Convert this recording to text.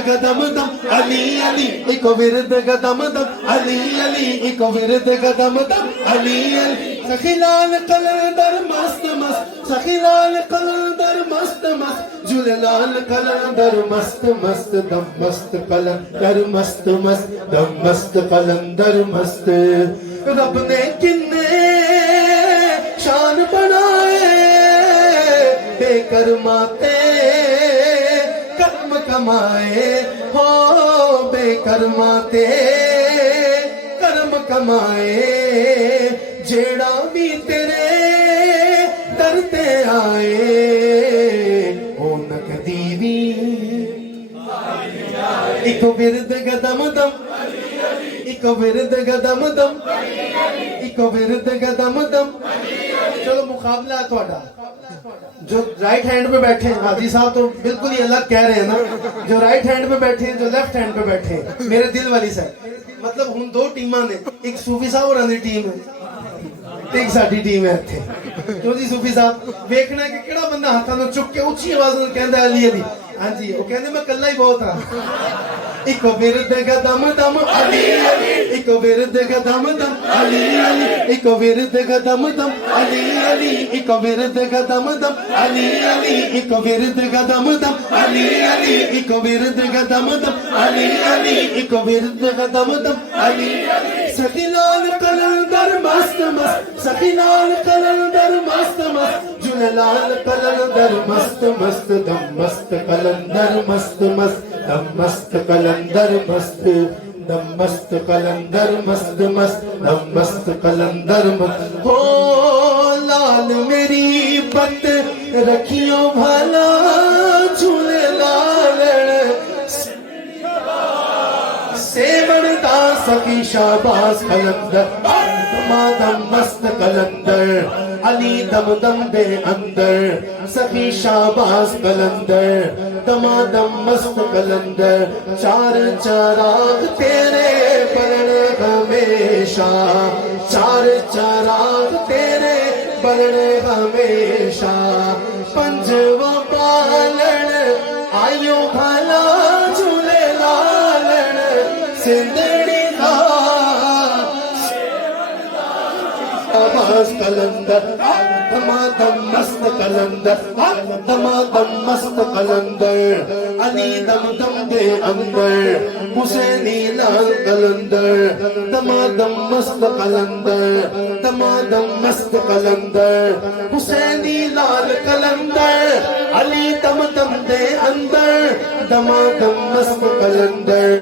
का दम दम अली अली, एक विरद का दम दम अली अली, एक विरद का दम दम अली अली। सखी लाल कलंदर मस्त मस्त, सखी लाल कलंदर मस्त मस्त, झूले लाल कलंदर मस्त मस्त, दम मस्त कलंदर मस्त मस्त, दम मस्त कलंदर मस्त। रब ने किन्ने शान बनाए, बेकरमाते कर्म कमाए हो, बेकरमाते कर्म कमाए। जेड़ा भी तेरे दर ते आए, ओ नकदी भी एक विरद गदम दम, एक विरद गदम दम, एक विरद गदम दम। चलो मुकाबला है थोड़ा। जो राइट हैंड पे बैठे हैं हाजी साहब तो बिल्कुल ही अलग कह रहे हैं ना, जो राइट हैंड पे बैठे हैं, जो लेफ्ट हैंड पे बैठे हैं, मेरे दिल वाली साइड। मतलब हुन दो टीमां ने, एक सूफी साहब होरां दी टीम है, एक साडी टीम है इत्थे। क्यों जी सूफी साहब वेखना कि केड़ा बंदा हाथां नूं चुक के उच्ची आवाज नाल कहंदा अली अली। हाँ जी, वो कहंदे मैं कल्ला ही बहुत हां। एक विरद का दम दम अली अली, एक विरद का दम दम अली अली, एक विरद का दम दम अली अली, एक विरद का दम दम अली अली, एक विरद का दम दम अली अली, एक विरद का दम दम अली अली, एक विरद का दम दम अली। सखी लाल कलंदर मस्त मस्त, सखी लाल कलंदर मस्त मस्त, झूले लाल कलंदर मस्त मस्त, दम मस्त कलंदर मस्त मस्त, दम मस्त कलंदर मस्त, दम मस्त कलंदर मस्त मस्त, दम मस्त कलंदर मस्त। हो लाल मेरी बत रखियो भला, झूले लाल सेवनदा सखी शाबाश कलंदर, दम मस्त कलंदर अली दम दम दे अंदर, सखी शाबाश कलंदर दमादम मस्त कलंदर। चार चराग तेरे बरने हमेशा, चार चराग तेरे बरने हमेशा, पंजवा पालन आयो भला, झूले लालन सिंदड़ी कलंदर दमादम मस्त कलंदर, दमादम मस्त कलंदर अली दम दम दे अंदर, हुसैनी लाल कलंदर दमादम मस्त कलंदर, दमादम मस्त कलंदर हुसैनी लाल कलंदर अली दम दम दे अंदर, दमादम मस्त कलंदर।